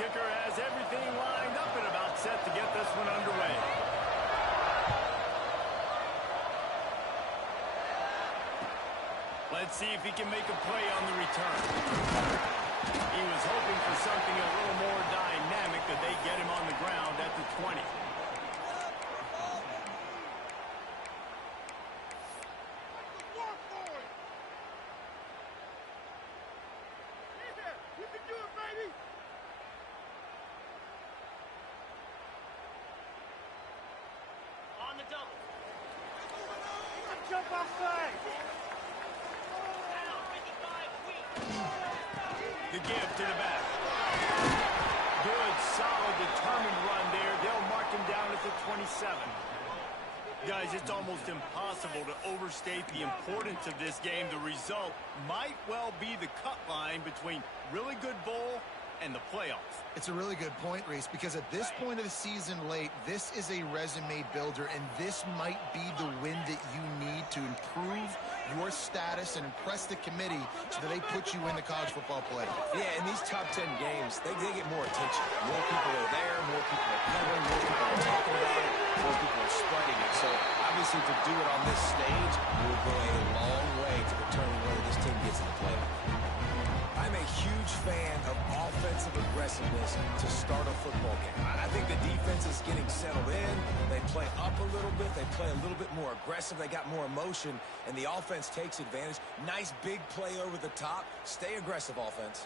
kicker has everything lined up and about set to get this one underway. Let's see if he can make a play on the return. He was hoping for something a little more dynamic, that they get him on the ground at the 20. The give to the back. Good, solid, determined run there. They'll mark him down at the 27. Guys, it's almost impossible to overstate the importance of this game. The result might well be the cut line between really good bowl and the playoffs. It's a really good point, Reese, because at this point of the season late, this is a resume builder, and this might be the win that you need to improve your status and impress the committee so that they put you in the college football playoff. Yeah, in these top 10 games, they get more attention. More people are there, more people are covering, more people are talking about it, more people are spreading it. So, obviously, to do it on this stage will go a long way to determine whether this team gets in the playoff. I'm a huge fan of offensive aggressiveness to start a football game. I think the defense is getting settled in. They play up a little bit. They play a little bit more aggressive. They got more emotion, and the offense takes advantage. Nice big play over the top. Stay aggressive, offense.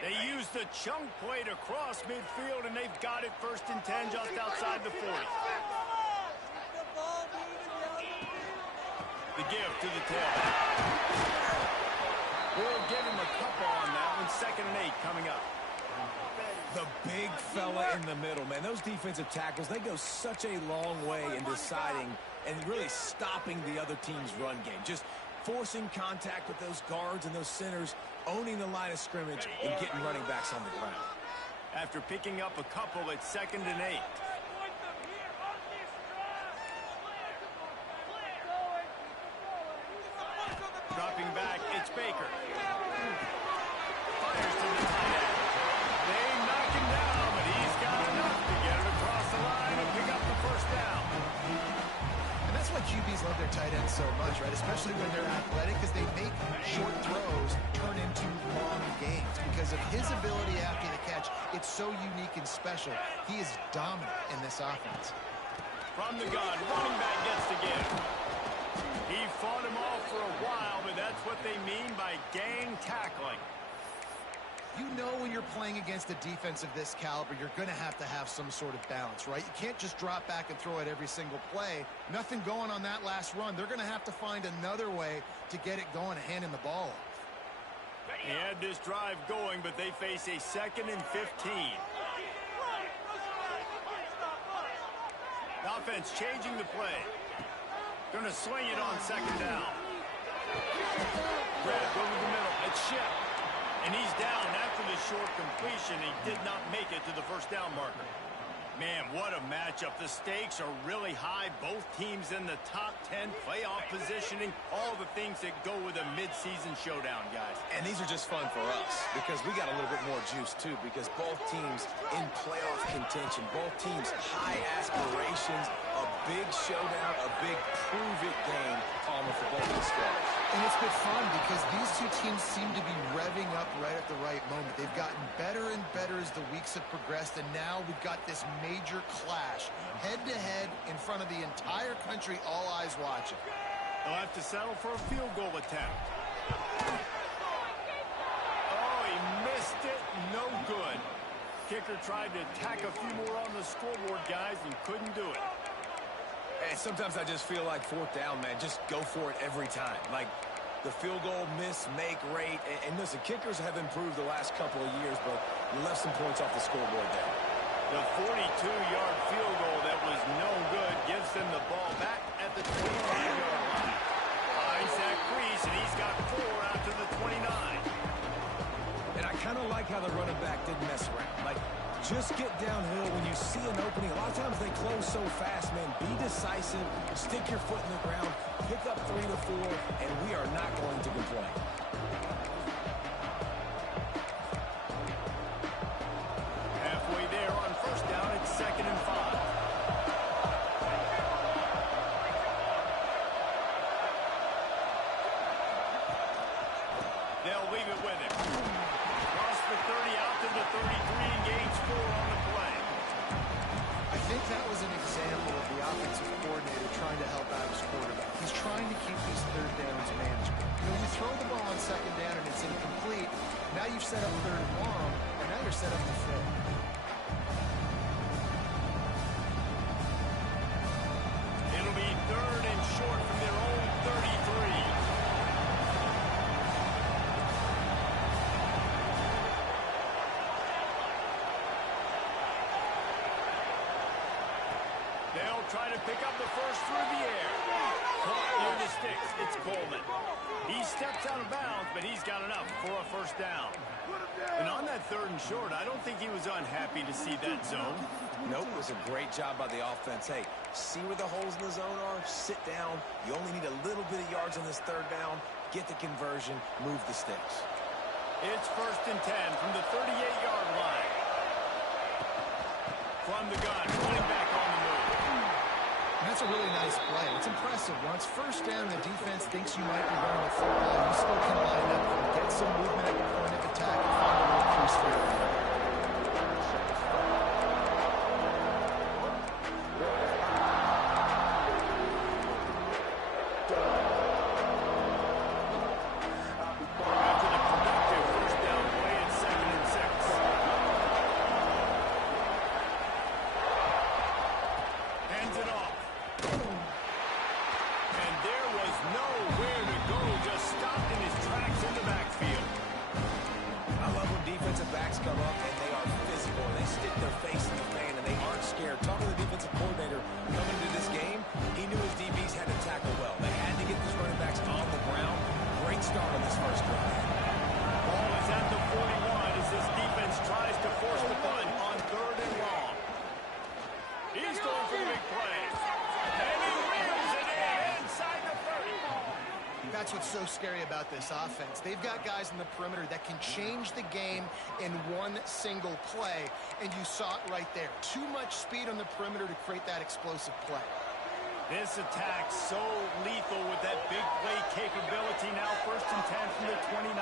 They use the chunk play to cross midfield, and they've got it 1st and 10 just outside the 40. The give to the tailback. We'll give him a couple on that one. 2nd and 8 coming up. The big fella in the middle, man. Those defensive tackles, they go such a long way in deciding and really stopping the other team's run game. Just forcing contact with those guards and those centers, owning the line of scrimmage, and getting running backs on the ground. After picking up a couple at 2nd and 8. Dropping back, it's Baker. Fires to the tight end. They knock him down, but he's got enough to get it across the line and pick up the 1st down. And that's why QBs love their tight ends so much, right? Especially when they're athletic, because they make short throws turn into long games. Because of his ability after the catch, it's so unique and special. He is dominant in this offense. From the gun, running back gets the give. He fought him off for a while, but that's what they mean by gang tackling. You know when you're playing against a defense of this caliber, you're going to have some sort of balance, right? You can't just drop back and throw it every single play. Nothing going on that last run. They're going to have to find another way to get it going and handing the ball off. He had this drive going, but they face a 2nd and 15. The offense changing the play. Going to swing it on 2nd down. Grab over the middle. It's Shep. And he's down after the short completion. He did not make it to the 1st down marker. Man, what a matchup. The stakes are really high. Both teams in the top 10 playoff positioning. All the things that go with a midseason showdown, guys. And these are just fun for us because we got a little bit more juice, too, because both teams in playoff contention, both teams high aspirations, a big showdown, a big prove-it game, Palmer, for both of the squads. And it's been fun because these two teams seem to be revving up right at the right moment. They've gotten better and better as the weeks have progressed, and now we've got this major clash, head-to-head in front of the entire country, all eyes watching. They'll have to settle for a field goal attempt. Oh, he missed it. No good. Kicker tried to tack a few more on the scoreboard, guys, and couldn't do it. And sometimes I just feel like 4th down, man, just go for it every time. Like the field goal miss-make rate. And listen, kickers have improved the last couple of years, but you left some points off the scoreboard there. The 42-yard field goal that was no good gives them the ball back at the 25-yard line. Finds that crease, and he's got 4 out to the 29. And I kind of like how the running back didn't mess around. Like, just get downhill when you see an opening. A lot of times they close so fast, man. Be decisive, stick your foot in the ground, pick up 3 to 4, and we are not going to complain. up 3rd and long, and now you're set up to throw. It'll be 3rd and short from their own 33. They'll try to pick up the first through the air. Caught near the sticks. It's Coleman. He steps out of bounds, but he's got enough for a first down. And on that 3rd and short, I don't think he was unhappy to see that zone. Nope, it was a great job by the offense. Hey, see where the holes in the zone are? Sit down. You only need a little bit of yards on this 3rd down. Get the conversion. Move the sticks. It's 1st and 10 from the 38-yard line. From the gun, running back on the move. And that's a really nice play. It's impressive. Once first down, the defense thinks you might be running the football. You still can line up and get some movement at the point of attack and find a little crease for your man. After the productive first down play, it's 2nd and 6. Hands it off. And there was nowhere to go, just stopped in his tracks in the backfield. I love when defensive backs come up and they are physical. They stick their face in the fan and they aren't scared. Talking to the defensive coordinator coming into this game, he knew his DBs had to tackle well. They had to get these running backs on the ground. Great start on this first drive. Ball is at the 41 as this defense tries to force the punt on 3rd and long. He's going for the big play. And he wheels it in inside the 30. That's what's so scary about this offense. They've got guys in the perimeter that can change the game in one single play, and you saw it right there. Too much speed on the perimeter to create that explosive play. This attack so lethal with that big play capability. Now 1st and 10 from the 29.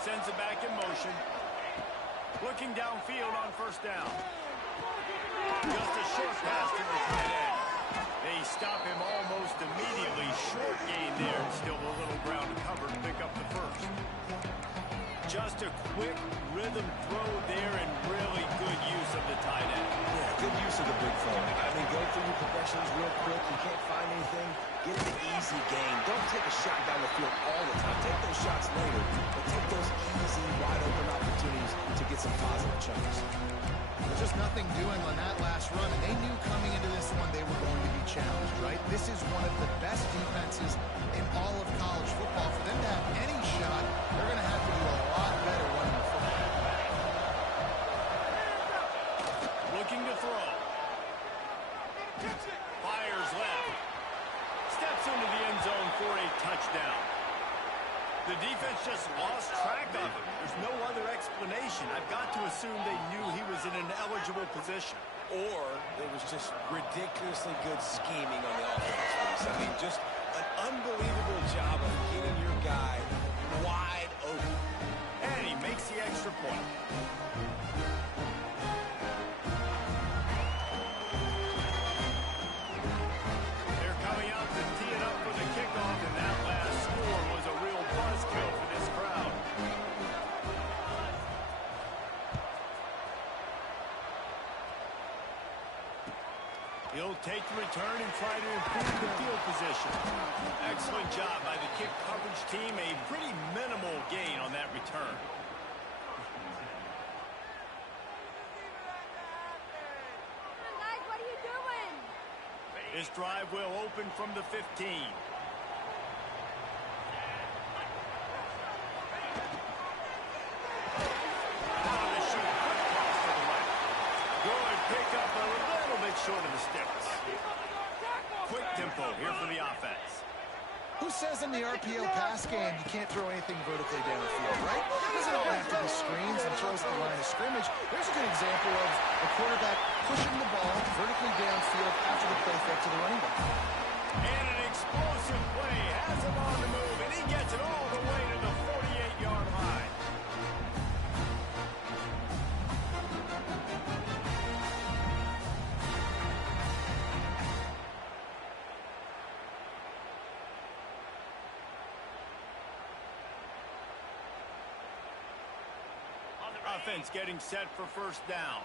Sends it back in motion. Looking downfield on 1st down. Just a short pass to the tight end. They stop him almost immediately. Short gain there. Still a little ground to cover to pick up the first. Just a quick rhythm throw there and really good use of the tight end. Yeah, good use of the big phone. I mean, go through your progressions real quick. You can't find anything. Get an easy gain. Don't take a shot down the field all the time. Take those shots later, but take those easy, wide-open opportunities to get some positive chunks. There's just nothing doing on that last run, and they knew coming into this one they were going to be challenged, right? This is one of the best defenses in all of college football. For them to have any shot, they're going to have to do a lot better running the football. Looking to throw. Fires left. Steps into the end zone for a touchdown. The defense just lost track of him. There's no other explanation. I've got to assume they knew he was in an eligible position. Or it was just ridiculously good scheming on the offense. I mean, just an unbelievable job of getting your guy wide open. And he makes the extra point. They're coming out to tee it up for the kickoff, and that last score was a real buzzkill for this crowd. He'll take the return and try to improve the field position. Excellent job by the kick coverage team. A pretty minimal gain on that return. Guys, what are you doing? This drive will open from the 15. Short of the sticks. Quick tempo here for the offense. Who says in the RPO pass game you can't throw anything vertically downfield, right? It doesn't all have to be screens and throws at the line of scrimmage. There's a good example of a quarterback pushing the ball vertically downfield after the play fake to the running back. And an explosive play has him on the move, and he gets it all the way to the 48-yard line. Offense getting set for first down.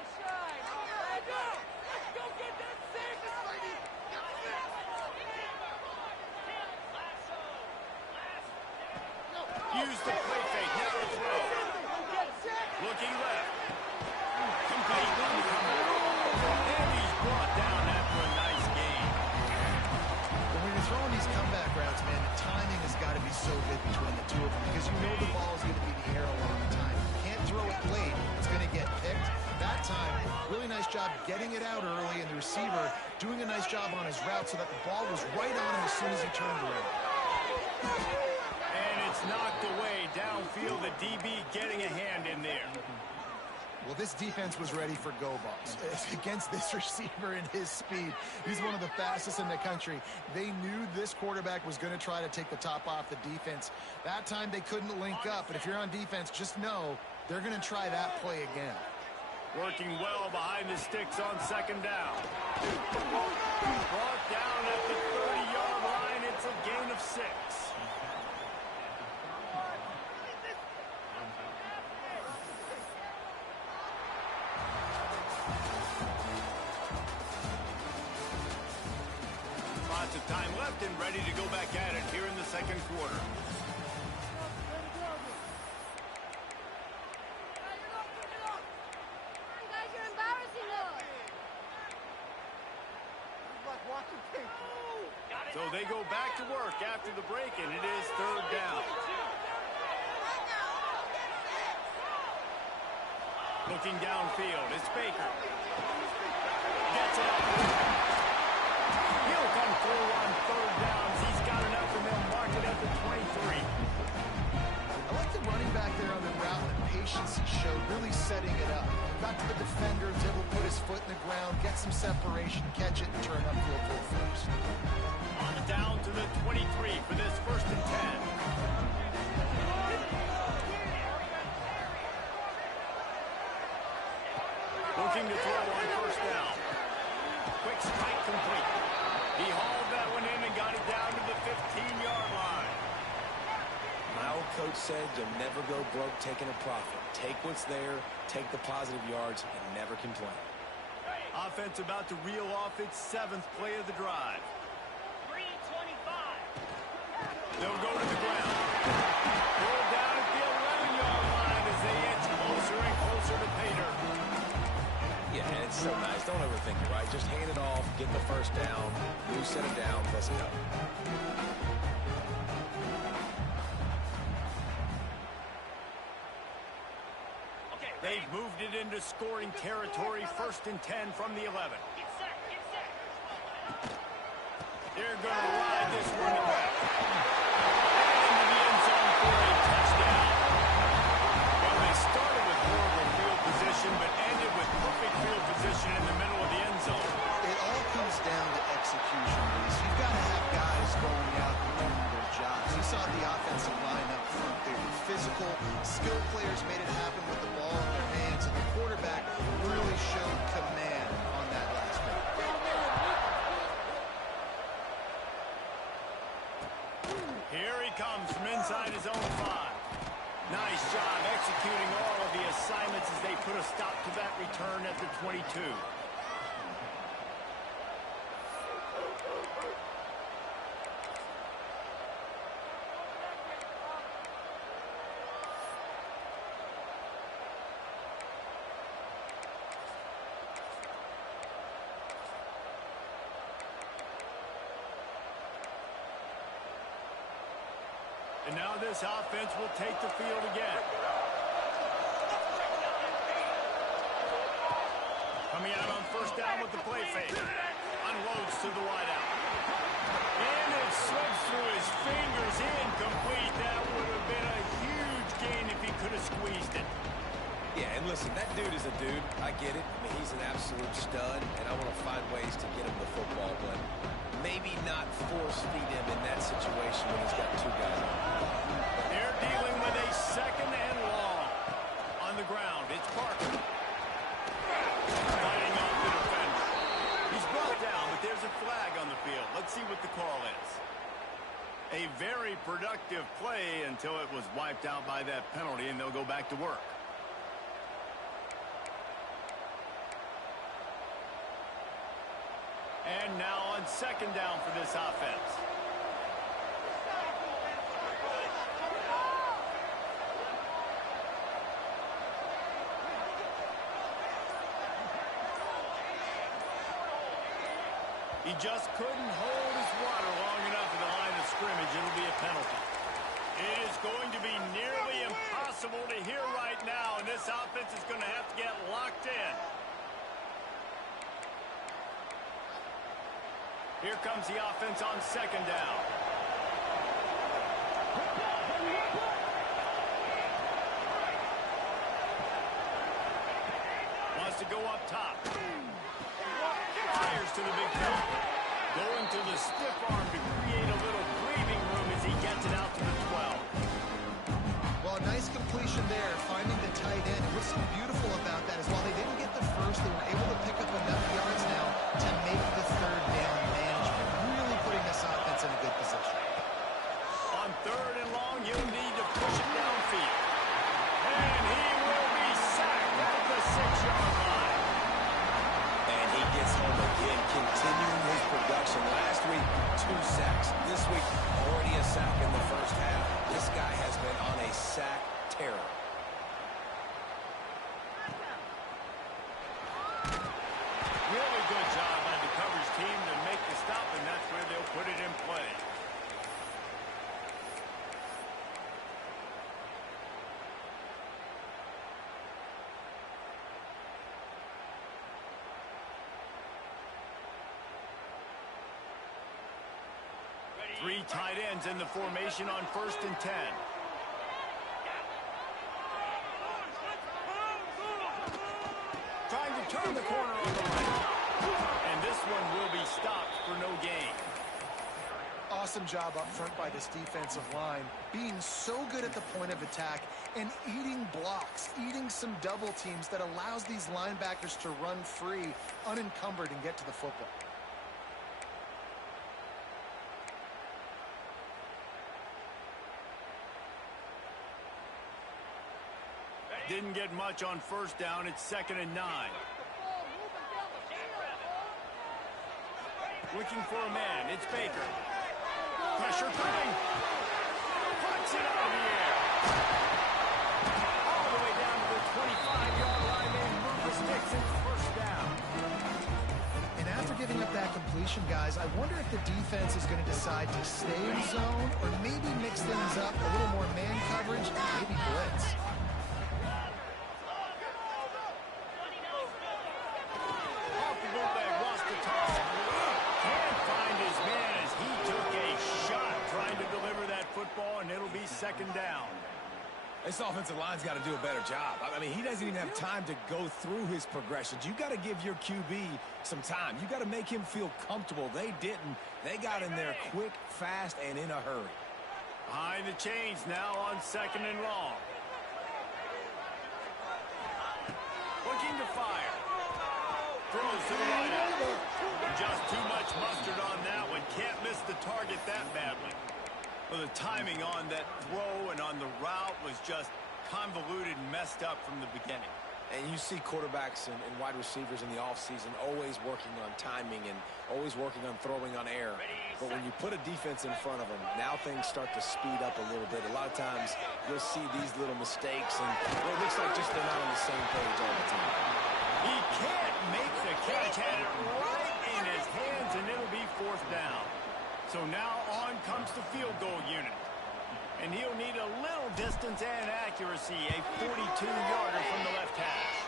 Use the play fake. Now to throw. Looking left. Complete. And he's brought down after a nice gain. When you're throwing these comeback routes, man, the timing has got to be so good between the two of them because you know the ball is going to be in the air a lot of the time. You can't throw it late. It's going to get picked. That time, really nice job getting it out early, and the receiver doing a nice job on his route so that the ball was right on him as soon as he turned around. And it's knocked away downfield. The DB getting a hand in there. Well, this defense was ready for go balls. Against this receiver and his speed, he's one of the fastest in the country. They knew this quarterback was going to try to take the top off the defense. That time they couldn't link up, but if you're on defense, just know they're going to try that play again. Working well behind the sticks on second down. Brought down at the 30-yard line. It's a gain of 6. Lots of time left and ready to go back at it here in the second quarter. Guys, you're embarrassing us. So they go back to work after the break, and it is third down. Looking downfield, it's Baker. Gets it. He'll come through on third downs. He's got enough, and they'll mark it at the 23. I like the running back there on the route and the patience he showed, really setting it up. Got to the defender, was able to put his foot in the ground, get some separation, catch it, and turn upfield full first. On down to the 23 for this first and 10. Looking to throw on first down. Quick strike complete. He hauled that one in and got it down to the 15-yard line. My old coach said you'll never go broke taking a profit. Take what's there, take the positive yards, and never complain. Offense about to reel off its 7th play of the drive. 3:25. They'll go to the ground. Roll down at the 11-yard line as they inch closer and closer to Pater. Yeah, and it's so nice. Don't overthink it, right? Just hand it off, get the first down, you set it down, let's go. They've moved it into scoring territory, first and 10 from the 11. They're going to ride this one to left. Into the end zone for a touchdown. Well, they started with horrible field position, but ended with perfect field position in the middle of the end zone. It all comes down to execution, Reese. You've got to have guys going out and doing their jobs. You saw the offensive line up front. They were physical. Skilled players made it happen with the ball in their hands, and the quarterback really showed command on that last play. Here he comes from inside his own 5. Nice job executing all of the assignments as they put a stop to that return at the 22. And now this offense will take the field again. Coming out on first down with the play fake. Unloads to the wideout. And it slips through his fingers, incomplete. That would have been a huge gain if he could have squeezed it. Yeah, and listen, that dude is a dude. I get it. I mean, he's an absolute stud, and I want to find ways to get him the football, but maybe not force feed him in that situation when he's got 2 guys on. They're dealing with a second and long. On the ground, it's Parker. Fighting off the defender. He's brought down, but there's a flag on the field. Let's see what the call is. A very productive play until it was wiped out by that penalty, and they'll go back to work. And now on second down for this offense. He just couldn't hold his water long enough in the line of scrimmage. It'll be a penalty. It is going to be nearly impossible to hear right now, and this offense is going to have to get locked in. Here comes the offense on second down. Wants to go up top. Fires to the big fella. Going to the stiff arm to create a little breathing room as he gets it out to the 12. Well, nice completion there, finding the tight end. And what's so beautiful about that is while they didn't get the first, they were able to pick up enough yards now to make the third down management. Really putting this offense in a good position. On third and long, he'll need to push it downfield. And he will be sacked at the 6-yard line. And he gets home again, continuing his production. Last week, 2 sacks. This week, already a sack in the first half. This guy has been on a sack terror. Really good job by the coverage team to make the stop, and that's where they'll put it in play. Three tight ends in the formation on 1st and 10. Trying to turn the corner on the right. And this one will be stopped for no gain. Awesome job up front by this defensive line, being so good at the point of attack and eating blocks, eating some double teams that allows these linebackers to run free, unencumbered, and get to the football. Didn't get much on 1st down. It's 2nd and 9. Looking for a man. It's Baker. Pressure coming. Puts it out of the air. All the way down to the 25-yard line. They move the sticks. It's 1st down. And after giving up that completion, guys, I wonder if the defense is going to decide to stay in zone or maybe mix things up, a little more man coverage, maybe blitz. And it'll be 2nd down. This offensive line's got to do a better job. I mean, he doesn't even have time to go through his progressions. You got to give your QB some time. You got to make him feel comfortable. They didn't. They got in there quick, fast, and in a hurry. Behind the chains now on 2nd and long. Looking to fire. Throws to the right end. Just too much mustard on that one. Can't miss the target that badly. Well, the timing on that throw and on the route was just convoluted and messed up from the beginning. And you see quarterbacks and wide receivers in the offseason always working on timing and always working on throwing on air. But when you put a defense in front of them, now things start to speed up a little bit. A lot of times you'll see these little mistakes, and it looks like just they're not on the same page all the time. He can't make the catch. Had it right in his hands, and it'll be 4th down. So now on comes the field goal unit. And he'll need a little distance and accuracy, a 42-yarder from the left hash.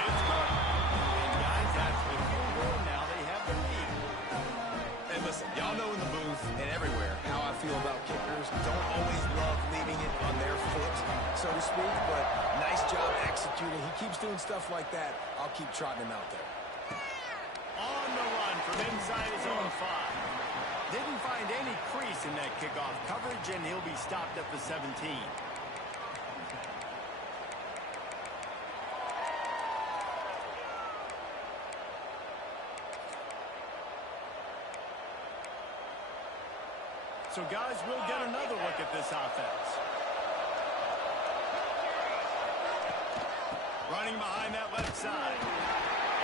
It's good. And guys, that's the field goal. Now they have the lead. And listen, y'all know in the booth and everywhere how I feel about kickers. Don't always love leaving it on their foot, so to speak, but nice job executing. He keeps doing stuff like that. I'll keep trotting him out there. On the run from inside his own 5. Didn't find any crease in that kickoff coverage, and he'll be stopped at the 17. So, guys, we'll get another look at this offense. Running behind that left side.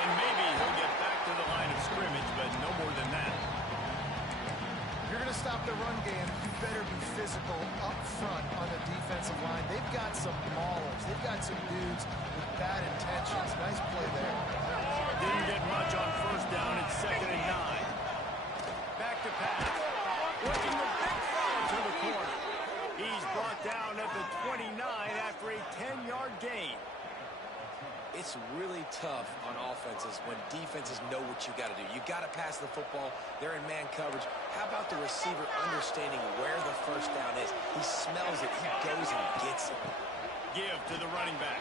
And maybe he'll get back to the line of scrimmage, but no more than that. If you're going to stop the run game, you better be physical up front on the defensive line. They've got some maulers. They've got some dudes with bad intentions. Nice play there. Didn't get much on first down. It's 2nd and 9. Back to pass. Looking the big throw to the corner. He's brought down at the 29 after a 10-yard gain. It's really tough on offenses when defenses know what you got to do. You got to pass the football. They're in man coverage. How about the receiver understanding where the first down is? He smells it. He goes and gets it. Give to the running back.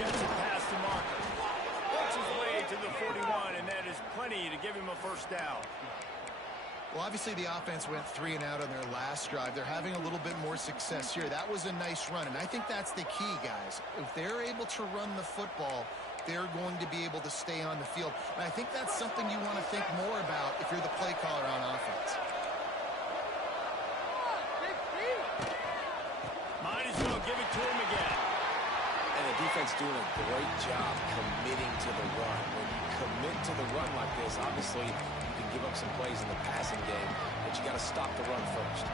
Gets it past the marker. Works his way to the 41, and that is plenty to give him a first down. Well, obviously the offense went 3 and out on their last drive. They're having a little bit more success here. That was a nice run, and I think that's the key, guys. If they're able to run the football, they're going to be able to stay on the field. And I think that's something you want to think more about if you're the play caller on offense. Might as well give it to him again. And the defense doing a great job committing to the run. When you commit to the run like this, obviously you can give up some plays in the passing game, but you got to stop the run first.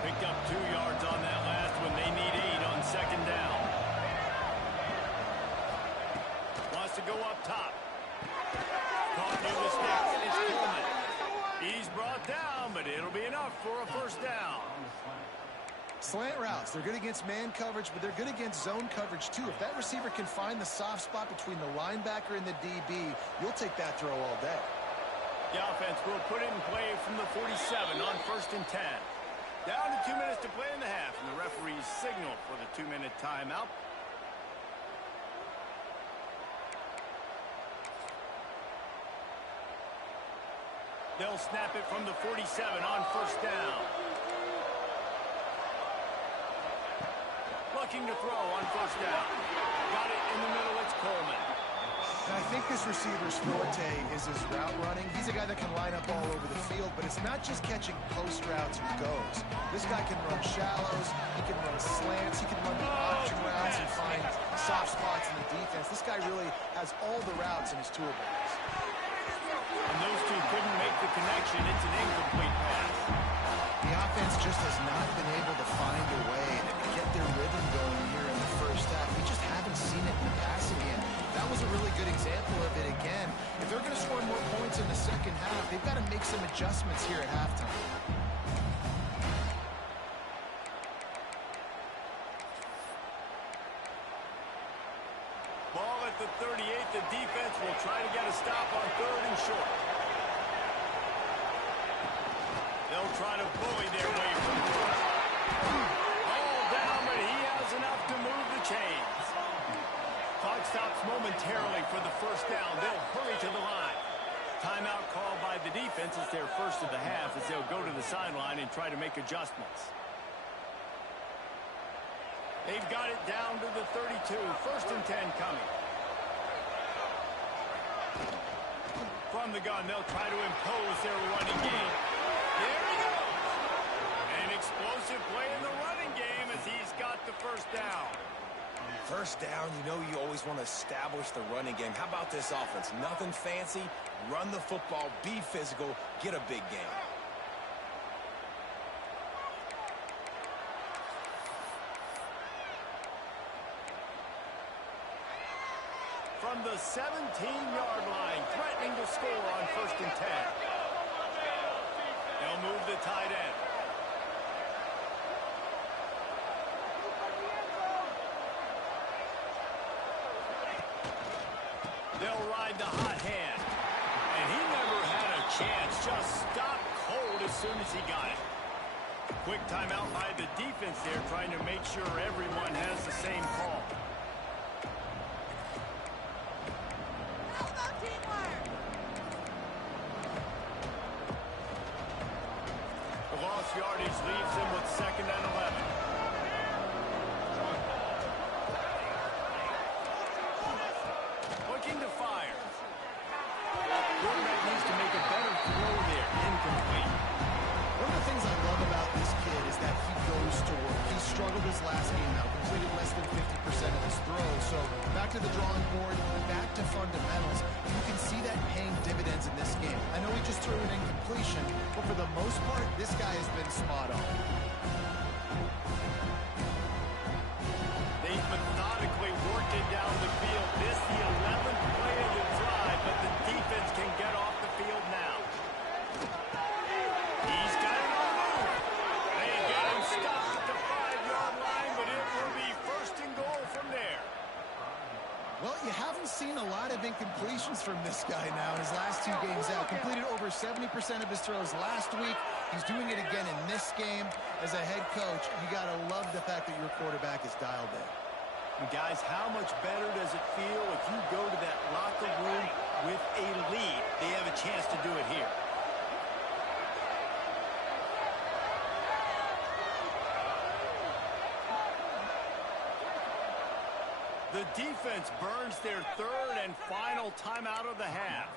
Picked up 2 yards on that last one. They need 8 on 2nd down. Wants to go up top. Caught near the sticks. It's Coleman. He's brought down, but it'll be enough for a first down. Slant routes, they're good against man coverage, but they're good against zone coverage too. If that receiver can find the soft spot between the linebacker and the DB, you'll take that throw all day. The offense will put it in play from the 47 on 1st and 10. Down to 2 minutes to play in the half, and the referees signal for the 2-minute timeout. They'll snap it from the 47 on 1st down. Looking to throw on 1st down. Got it in the middle. It's Coleman. And I think this receiver's forte is his route running. He's a guy that can line up all over the field, but it's not just catching post routes and goes. This guy can run shallows, he can run slants, he can run the option routes and find soft spots in the defense. This guy really has all the routes in his toolbox. And those two couldn't make the connection. It's an incomplete pass. The offense just has not been able to find a way to get their rhythm going here in the first half. We just haven't seen it in the passing game. That was a really good example of it again. If they're going to score more points in the second half, they've got to make some adjustments here at halftime. Ball at the 38. The defense will try to get a stop on 3rd and short. They'll try to bully their way from first. All down, but he has enough to move the chains. Clock stops momentarily for the first down. They'll hurry to the line. Timeout called by the defense. It's their first of the half as they'll go to the sideline and try to make adjustments. They've got it down to the 32. 1st and 10 coming. From the gun, they'll try to impose their running game. There he goes. An explosive play in the running game as he's got the first down. First down, you know you always want to establish the running game. How about this offense? Nothing fancy. Run the football, be physical, get a big gain. From the 17-yard line, threatening to score on 1st and 10. They'll move the tight end. They'll ride the hot hand. And he never had a chance. Just stopped cold as soon as he got it. Quick timeout by the defense there, trying to make sure everyone has the same call. Yardage leaves him with 2nd and 11. Looking to fire. Quarterback needs to make a better throw there. Incomplete. One of the things I love about this kid is that he goes to work. He struggled his last game out, completed less than 50% possession, but for the most part, this guy has been spot on. They've methodically worked it down the field. This the 11th play of the drive, but the defense can get off the field now. He's got it on the move. They get him stopped at the 5-yard line, but it will be first and goal from there. Well, you haven't seen a lot of incompletions from this guy now in his last 2 games out. Completed over 70% of his throws last week. He's doing it again in this game. As a head coach, you got to love the fact that your quarterback is dialed in. And guys, how much better does it feel if you go to that locker room with a lead? They have a chance to do it here. The defense burns their 3rd and final timeout of the half.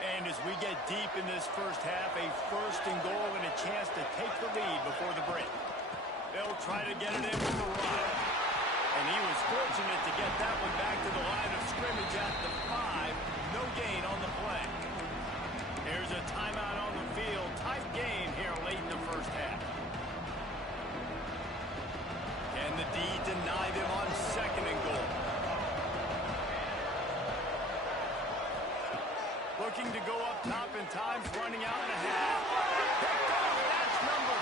And as we get deep in this first half, a first and goal and a chance to take the lead before the break. They'll try to get it in with the run. And he was fortunate to get that one back to the line of scrimmage at the 5. No gain on the play. Here's a timeout on the field. Tight game here late in the first half. Can the D deny them on 2nd and goal? Looking to go up top in times, running out and a half. Picked off, that's number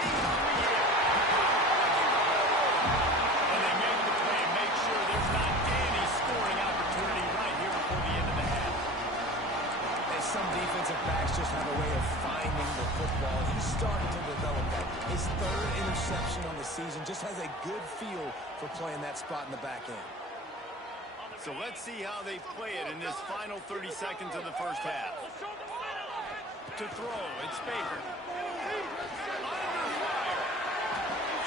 15 on the year. And they make the play and make sure there's not any scoring opportunity right here before the end of the half. And some defensive backs just have a way of finding the football. He's starting to develop that. His 3rd interception on the season just has a good feel for playing that spot in the back end. So let's see how they play it in this final 30 seconds of the first half. To throw, it's Baker. Under fire.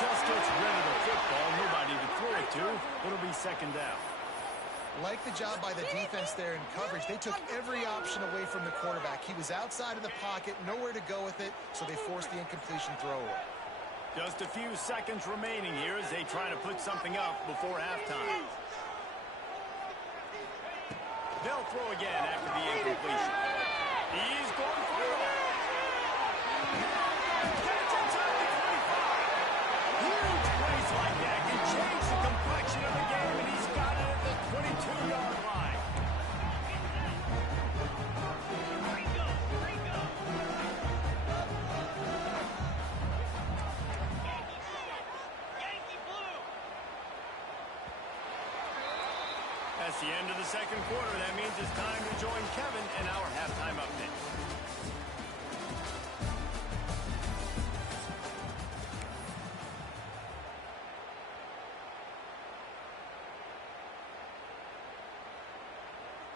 Just gets rid of the football. Nobody to throw it to. It'll be 2nd down. Like the job by the defense there in coverage. They took every option away from the quarterback. He was outside of the pocket, nowhere to go with it, so they forced the incompletion throw away. Just a few seconds remaining here as they try to put something up before halftime. They'll throw again after the incompletion. He's going for it. Catch inside the 25. Huge plays like that can change the complexion of the game, and he's got it at the 22-yard line. That's the end of the 2nd quarter. That means it's time to join Kevin in our halftime update.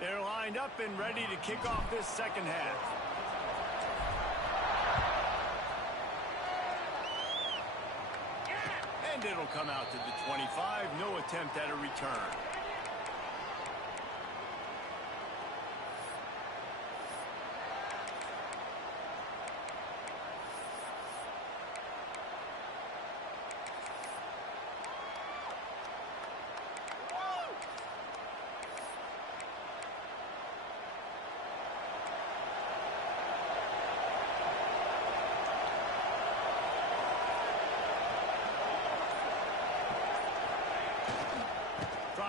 They're lined up and ready to kick off this 2nd half. And it'll come out to the 25. No attempt at a return.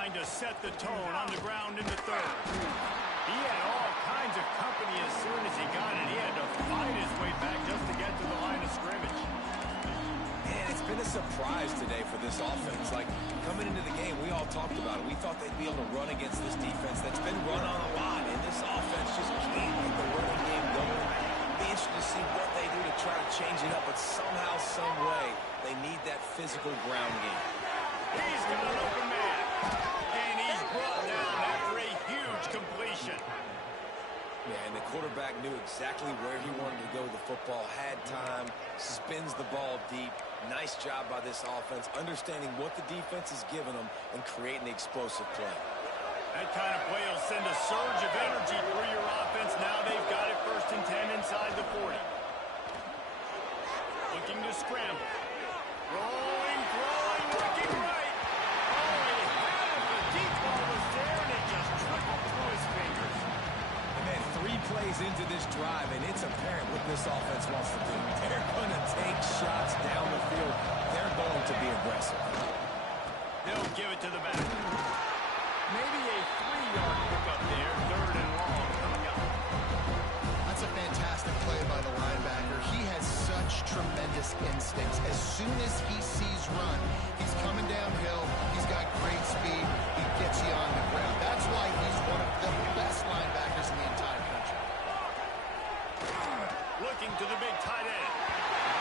To set the tone on the ground in the 3rd. He had all kinds of company as soon as he got it. He had to fight his way back just to get to the line of scrimmage. Man, it's been a surprise today for this offense. Like, coming into the game, we all talked about it. We thought they'd be able to run against this defense that's been run on a lot, and this offense just can't get the running game going. Be interested to see what they do to try to change it up, but somehow, some way, they need that physical ground game. He's got an open man. And he's brought down after a huge completion. Yeah, and the quarterback knew exactly where he wanted to go with the football, had time, spins the ball deep. Nice job by this offense, understanding what the defense is giving them and creating the explosive play. That kind of play will send a surge of energy through your offense. Now they've got it 1st and 10 inside the 40. Looking to scramble. Rolling, throwing, looking right. Oh, he had it. The deep ball was there. drive, and it's apparent what this offense wants to do. They're going to take shots down the field. They're going to be aggressive. They'll give it to the back. Maybe a 3-yard pickup there. 3rd and long coming up. That's a fantastic play by the linebacker. He has such tremendous instincts. As soon as he sees run, he's coming downhill. He's got great speed. He gets you on the ground. That's why he's one of the best linebackers in the entire country. Looking to the big tight end.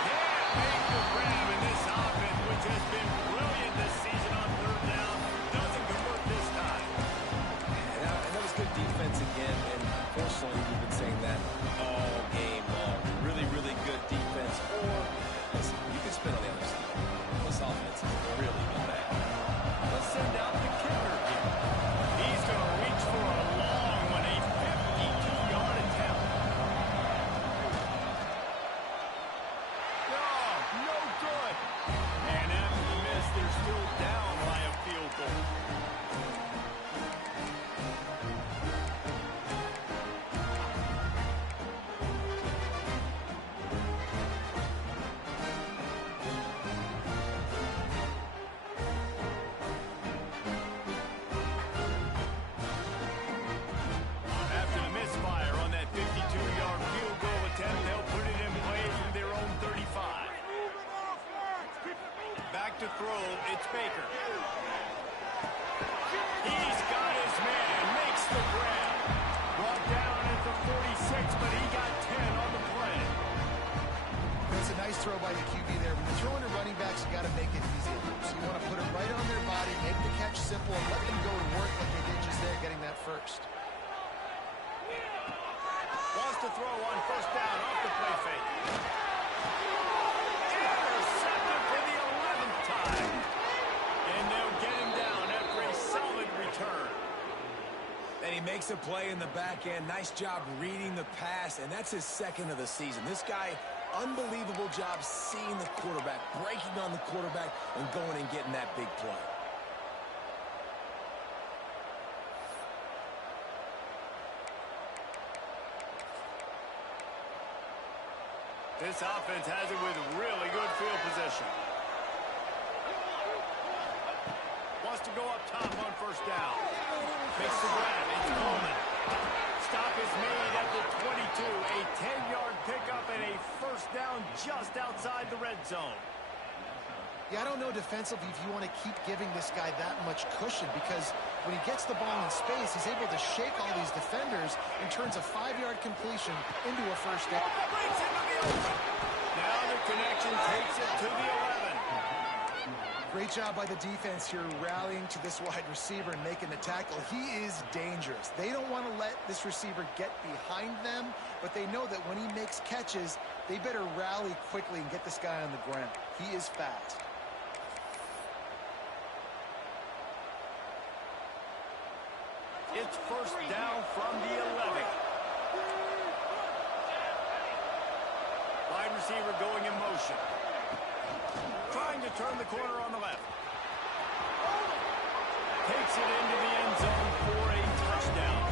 Can't make the grab in this offense, which has been brilliant this season on 3rd down. Doesn't convert this time. And that was good defense again, and unfortunately we've been saying that all game long. Really, really good defense. Or, listen, you can spin on the other side. This offense has really been bad. Let's send out the kicker here. He's going to reach for a long one, a 52-yard attempt. No good. And after the miss, they're still down by a field goal. After the misfire on that 52-yard field goal attempt, they'll put it in play from their own 35. Back to throw, it's Baker. He's got his man, makes the grab. Brought down at the 46, but he got 10 on the play. That's a nice throw by the QB there. When you're throwing to running backs, you got to make it easy. So you want to put it right on their body, make the catch simple, and let them go to work like they did just there, getting that first. Wants to throw on 1st down off the play fake. Intercepted for the 11th time. And they'll get him down after a solid return. And he makes a play in the back end. Nice job reading the pass, and that's his 2nd of the season. This guy, unbelievable job seeing the quarterback, breaking on the quarterback, and going and getting that big play. This offense has it with really good field position. Wants to go up top on 1st down. Makes the grab. It's Coleman. Stop is made at the 22. A 10-yard pickup and a 1st down just outside the red zone. Yeah, I don't know defensively if you want to keep giving this guy that much cushion, because when he gets the ball in space, he's able to shake all these defenders and turns a 5-yard completion into a 1st down. Breaks into the open. Now the connection takes it to the 11. Great job by the defense here rallying to this wide receiver and making the tackle. He is dangerous. They don't want to let this receiver get behind them, but they know that when he makes catches, they better rally quickly and get this guy on the ground. He is fast. It's 1st down from the 11. Wide receiver going in motion. Trying to turn the corner on the left. Takes it into the end zone for a touchdown.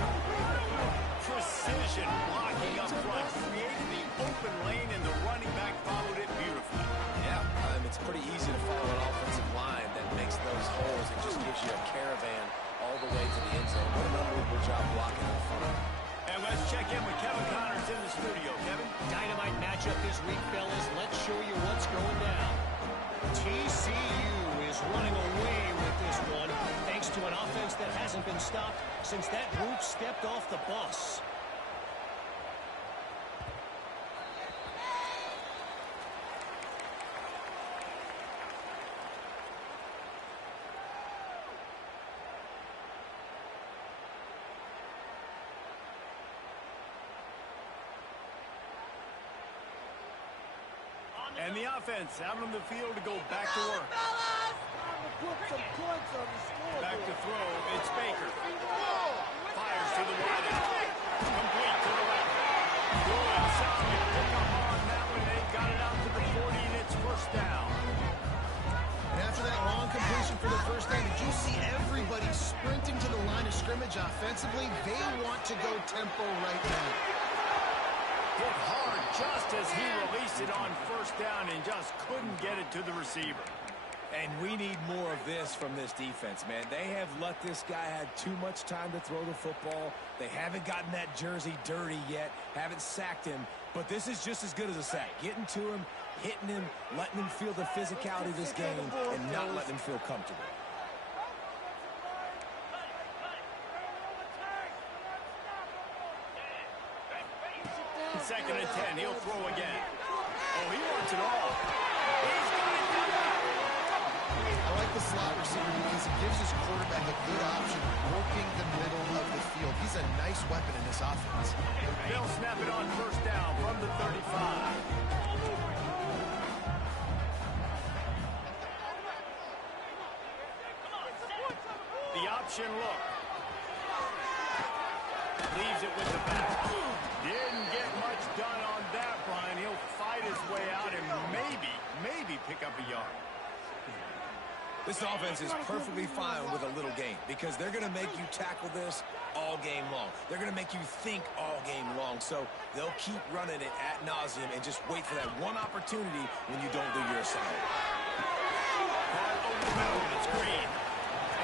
Precision blocking up front. Created the open lane, and the running back followed it beautifully. Yeah, it's pretty easy to follow an offensive line that makes those holes and just gives you a caravan all the way to the end zone. What an unbelievable job blocking in front. And let's check in with Kevin Connors in the studio. Kevin? Dynamite matchup this week, fellas. Let's show you what's going down. TCU is running away with this one, thanks to an offense that hasn't been stopped since that group stepped off the bus. And the offense out on the field to go back to work. Back to throw. It's Baker. Fires to the wide end. Complete to the left. Good. Solid pick up on that one. They got it out to the 40, and it's 1st down. And after that long completion for the 1st down, did you see everybody sprinting to the line of scrimmage offensively? They want to go tempo right now. hit hard just as he released it on first down and just couldn't get it to the receiver. And we need more of this from this defense, man. They have let this guy have too much time to throw the football. They haven't gotten that jersey dirty yet, haven't sacked him. But this is just as good as a sack. Getting to him, hitting him, letting him feel the physicality of this game, and not letting him feel comfortable. Second and 10, he'll throw again. Oh, he wants it all. He's got it down. I like the slot receiver because it gives his quarterback a good option working the middle of the field. He's a nice weapon in this offense. They'll snap it on first down from the 35. The option look. Leaves it with the back. Didn't get much done on that, Brian. He'll fight his way out and maybe pick up a yard. This offense is perfectly fine with a little game because they're going to make you tackle this all game long. They're going to make you think all game long. So they'll keep running it ad nauseum and just wait for that one opportunity when you don't do your assignment. Caught over the middle, and it's Green.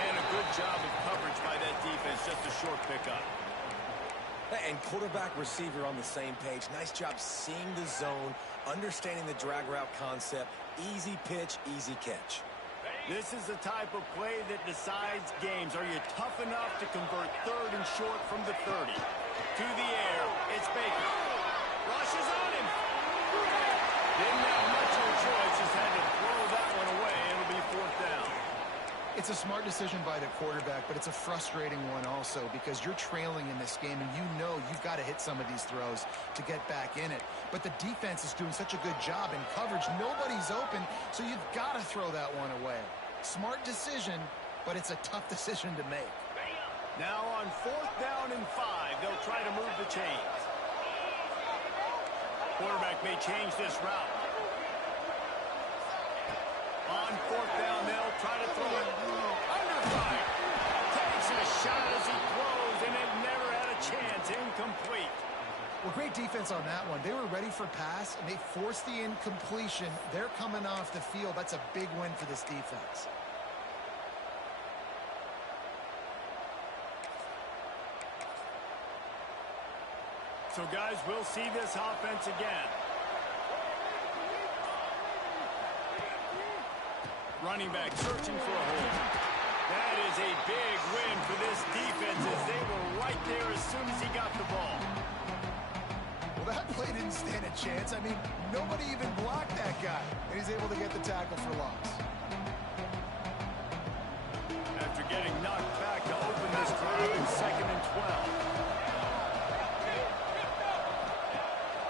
And a good job of coverage by that defense. Just a short pickup. And quarterback receiver on the same page. Nice job seeing the zone, understanding the drag route concept. Easy pitch, easy catch. This is the type of play that decides games. Are you tough enough to convert third and short from the 30? To the air, it's Baker. Rushes on him. Didn't have much of a choice, just had to throw that one away. It'll be fourth down. It's a smart decision by the quarterback, but it's a frustrating one also because you're trailing in this game and you know you've got to hit some of these throws to get back in it. But the defense is doing such a good job in coverage. Nobody's open, so you've got to throw that one away. Smart decision, but it's a tough decision to make. Now on fourth down and 5, they'll try to move the chains. Quarterback may change this route. On fourth down, they'll try to throw it. Under fire. Takes a shot as he throws, and it never had a chance. Incomplete. Well, great defense on that one. They were ready for pass, and they forced the incompletion. They're coming off the field. That's a big win for this defense. So, guys, we'll see this offense again. Running back searching for a hole. That is a big win for this defense as they were right there as soon as he got the ball. Well, that play didn't stand a chance. I mean, nobody even blocked that guy, and he's able to get the tackle for loss. After getting knocked back to open this drive in second and 12.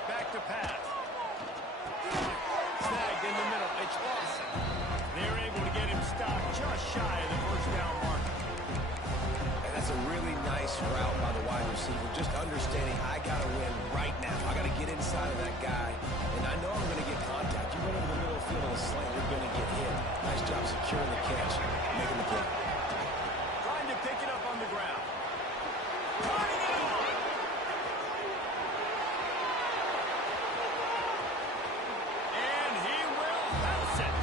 Back to pass. Snagged in the middle. It's Lawson. They're able to get him stopped just shy of the first down mark. And that's a really nice route by the wide receiver. Just understanding I got to win right now. I got to get inside of that guy. And I know I'm going to get contact. You run over the middle of the field on a slant, you're going to get hit. Nice job securing the catch, making the play. Trying to pick it up on the ground. Running it on. And he will house it.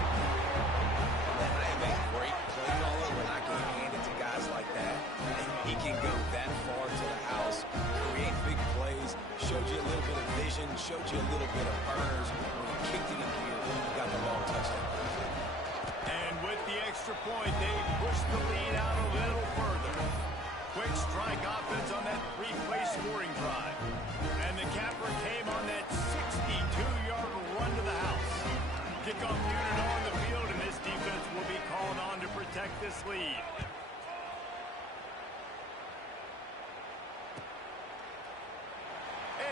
I have a great play caller when I can hand it to guys like that. And he can go that far to the house, create big plays, showed you a little bit of vision, showed you a little bit of burners. When he kicked it in here, he got the long touchdown. And with the extra point, they pushed the lead out a little further. Quick strike offense on that three-play scoring drive. And the capper came on that 62-yard run to the house. Kickoff unit on the field, and this defense will be called on to protect this lead.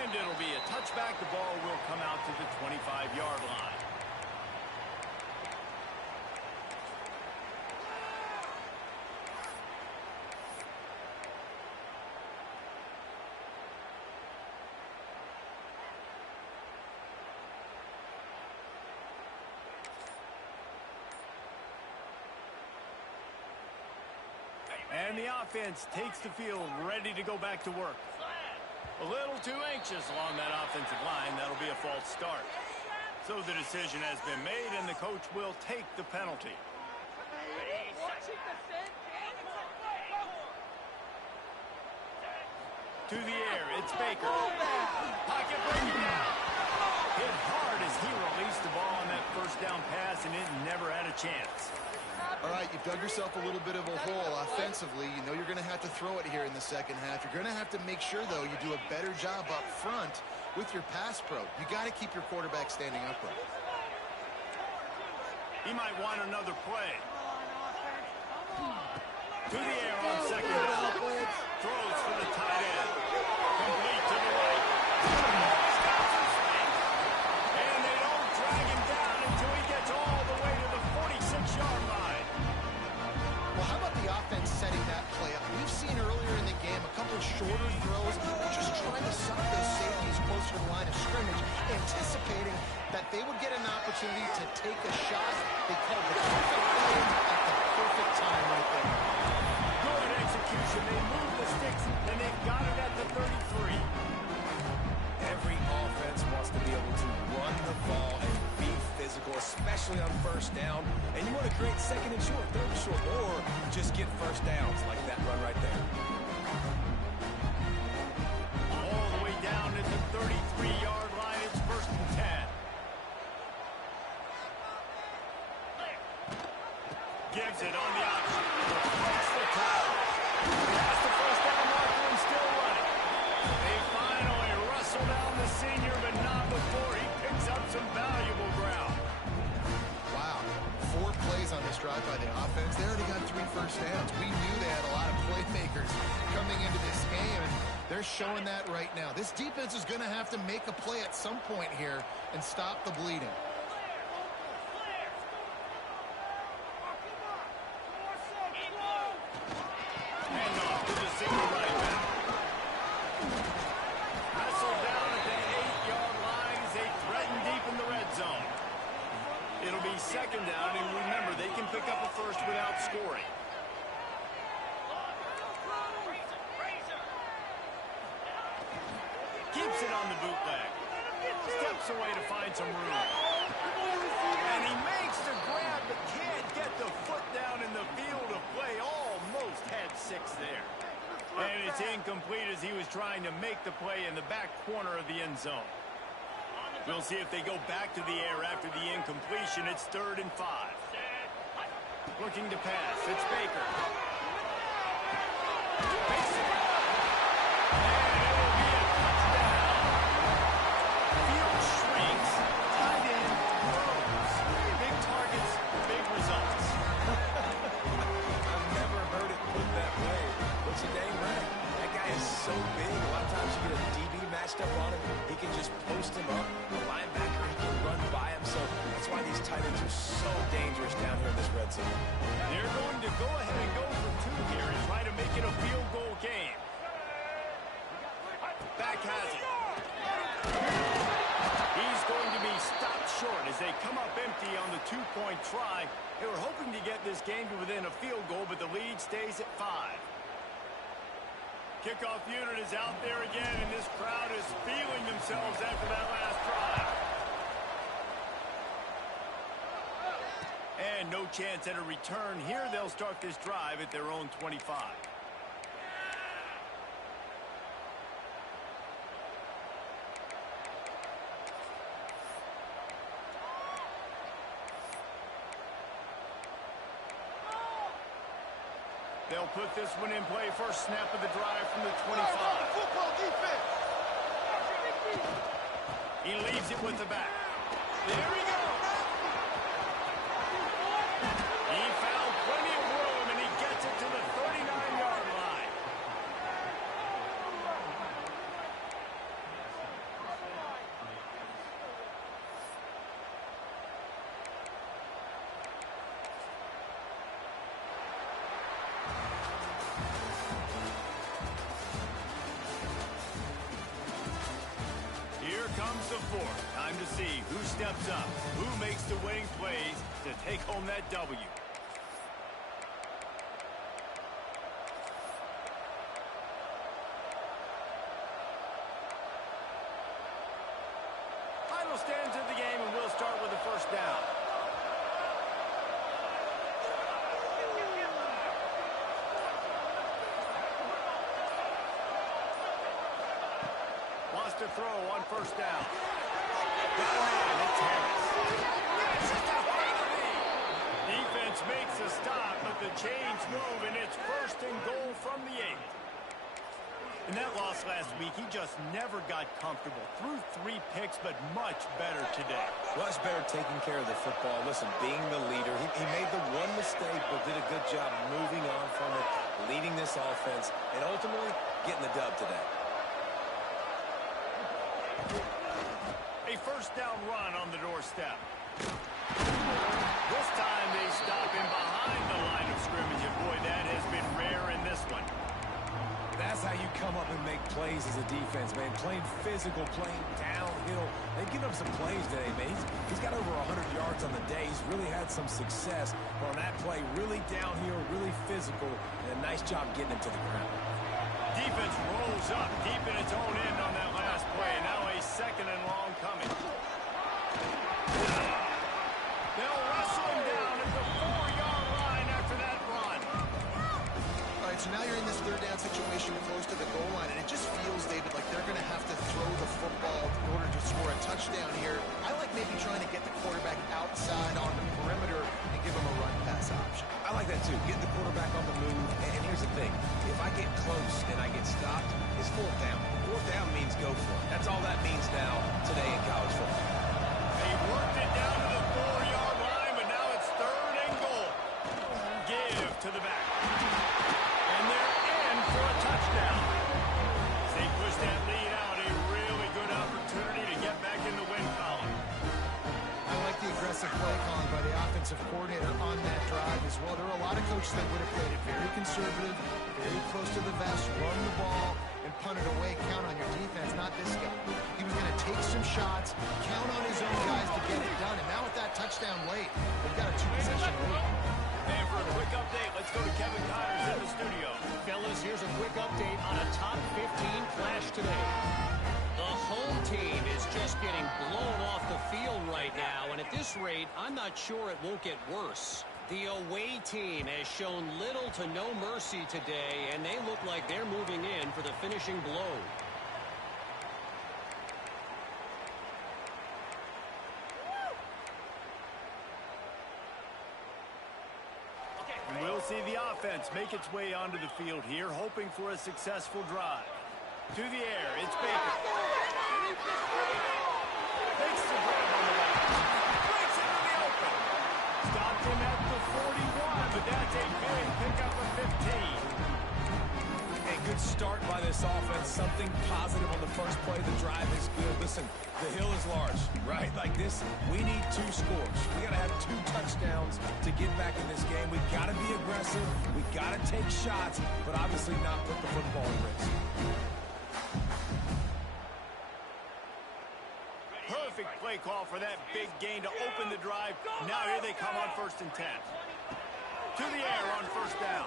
And it'll be a touchback. The ball will come out to the 25-yard line. And the offense takes the field, ready to go back to work. A little too anxious along that offensive line. That'll be a false start. So the decision has been made, and the coach will take the penalty. To the air, it's Baker. Pocket breaking down. Hit hard as he released the ball on that first down pass, and it never had a chance. All right, you've dug yourself a little bit of a hole offensively. You know you're going to have to throw it here in the second half. You're going to have to make sure, though, you do a better job up front with your pass pro. You got to keep your quarterback standing upright. He might want another play. To the air on second down. Throws for the tight end. Complete to the right. And they don't drag him down until he gets all the way to the 46-yard line. Well, how about the offense setting that play up? We've seen earlier in the game a couple shorter throws, just trying to suck those safeties closer to the line of scrimmage, anticipating that they would get an opportunity to take a shot. They called the perfect play at the perfect time right there. Good execution. They moved the sticks, and they got it at the 33. Every offense wants to be able to run the ball and be physical, especially on first down. And you want to create second and short, third and short, or just get first downs like that run right there. All the way down at the 33-yard line. It's 1st and 10. Gives it on the option. Breaks the tackle. Past the first down marker and still running. They finally wrestle down the senior, but not before he picks up some valuable ground. Wow, 4 plays on this drive by the offense. They already got 3 first downs. We knew they had a lot of playmakers coming into this game, and they're showing that right now. This defense is going to have to make a play at some point here and stop the bleeding. Handoff to the single right back. Wrestled down at the 8-yard line as they threaten deep in the red zone. It'll be 2nd down, and remember, they can pick up a first without scoring. Keeps it on the bootleg. Steps away to find some room. And he makes the grab, but can't get the foot down in the field of play. Almost had 6 there. And it's incomplete as he was trying to make the play in the back corner of the end zone. We'll see if they go back to the air after the incompletion. It's 3rd and 5. Looking to pass. It's Baker. Makes it. And it'll be a touchdown. Field shrinks. Tight end grows. Big targets, big results. I've never heard it put that way. Looks a dang right. That guy is so big. A lot of times you get a DB matched up on him. He can just post him up. The linebacker, he can run by him. So that's why these tight ends are so dangerous down here in this red zone. They're going to go ahead and go for 2 here and try to make it a field goal game. Back has it. He's going to be stopped short as they come up empty on the 2-point try. They were hoping to get this game to within a field goal, but the lead stays at 5. Kickoff unit is out there again, and this crowd is feeling themselves after that last drive. And no chance at a return here. They'll start this drive at their own 25. They'll put this one in play. First snap of the drive from the 25. Football defense. He leaves it with the back. There he goes. He found plenty of room, and he gets it to the 39-yard line. Here comes the 4th. Time to see who steps up, who makes the winning plays to take home that W. will stay into the game, and we'll start with the first down. Wants to throw on first down. Got a man, it's Harris. Defense makes a stop, but the chains move, and it's first and goal from the 8. In that loss last week, he just never got comfortable. Threw 3 picks, but much better today. Much better taking care of the football. Listen, being the leader, he made the one mistake, but did a good job moving on from it, leading this offense, and ultimately getting the dub today. A first down run on the doorstep. This time they stop him behind the line of scrimmage, and boy, that has been rare in this one. That's how you come up and make plays as a defense, man. Playing physical, playing downhill. They've given up some plays today, man. He's got over 100 yards on the day. He's really had some success on that play. Really downhill, really physical, and a nice job getting him to the ground. Defense rolls up deep in its own end on that last play. Now a second and long coming. They'll wrestle him down at the 4-yard line after that run. All right, so now you're in this third down situation close to the goal line, and it just feels, David, like they're going to have to throw the football in order to score a touchdown here. I like maybe trying to get the quarterback outside on the perimeter and give him a run-pass option. I like that, too. Get the quarterback on the move. And here's the thing. If I get close and I get stopped, it's fourth down. Fourth down means go for it. That's all that means now today in college football. They worked it down to the 4-yard line, but now it's third and goal. Give to the back. And they're in for a touchdown. As they push that lead out, a really good opportunity to get back in the win column. I like the aggressive play calling by the offensive coordinator on that drive as well. There are a lot of coaches that would have played it very conservative, very close to the vest, run the ball, and punt it away. Count on your defense, not this guy. He was going to take some shots, count on his own guys to get it done. And now with that touchdown late, they've got a 2-possession lead. And for a quick update, let's go to Kevin Connors in the studio. Fellas, here's a quick update on a top 15 flash today. The home team is just getting blown off the field right now, and at this rate, I'm not sure it won't get worse. The away team has shown little to no mercy today, and they look like they're moving in for the finishing blow. We'll see the offense make its way onto the field here, hoping for a successful drive. To the air, it's Baker. Makes the grab on the left. Breaks into the open. Stopped him at the 41, but that's a big pickup of 15. A good start by this offense. Something positive on the first play. The drive is good. Listen, the hill is large, right? Like this, we need 2 scores. We got to have 2 touchdowns to get back in this game. We got to be aggressive. We got to take shots, but obviously not put the football at risk. Perfect play call for that big gain to open the drive. Now here they come on 1st and 10. To the air on first down.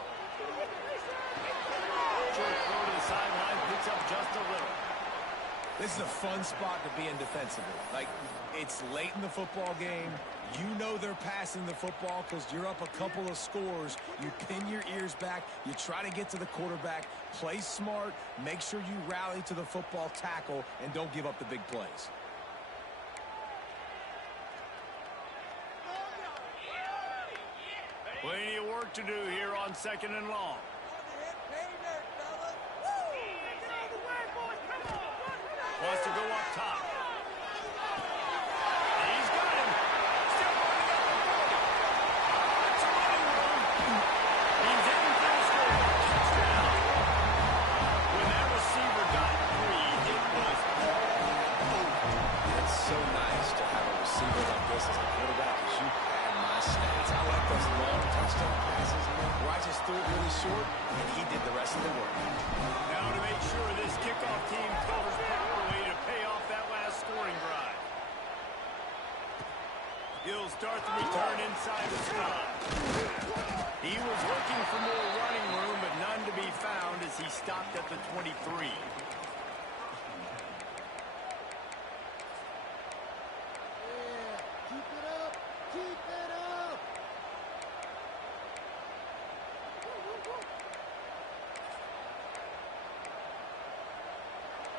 Short throw to the sideline, picks up just a little. This is a fun spot to be in defensively. Like, it's late in the football game. You know they're passing the football because you're up a couple of scores. You pin your ears back. You try to get to the quarterback. Play smart. Make sure you rally to the football tackle and don't give up the big plays. Plenty of work to do here on 2nd and long. Wants to go up top. He's got him. Still running up the 40. It's a running room. He's in for the score. Touchdown. When that receiver got free, it was all over. It's so nice to have a receiver like this as a quarterback as you had my stats. I like those long touchdown passes where I just threw it really short and he did the rest of the work. Now to make sure this kickoff team covers properly to pay off that last scoring drive. He'll start the return inside the spot. He was looking for more running room, but none to be found as he stopped at the 23.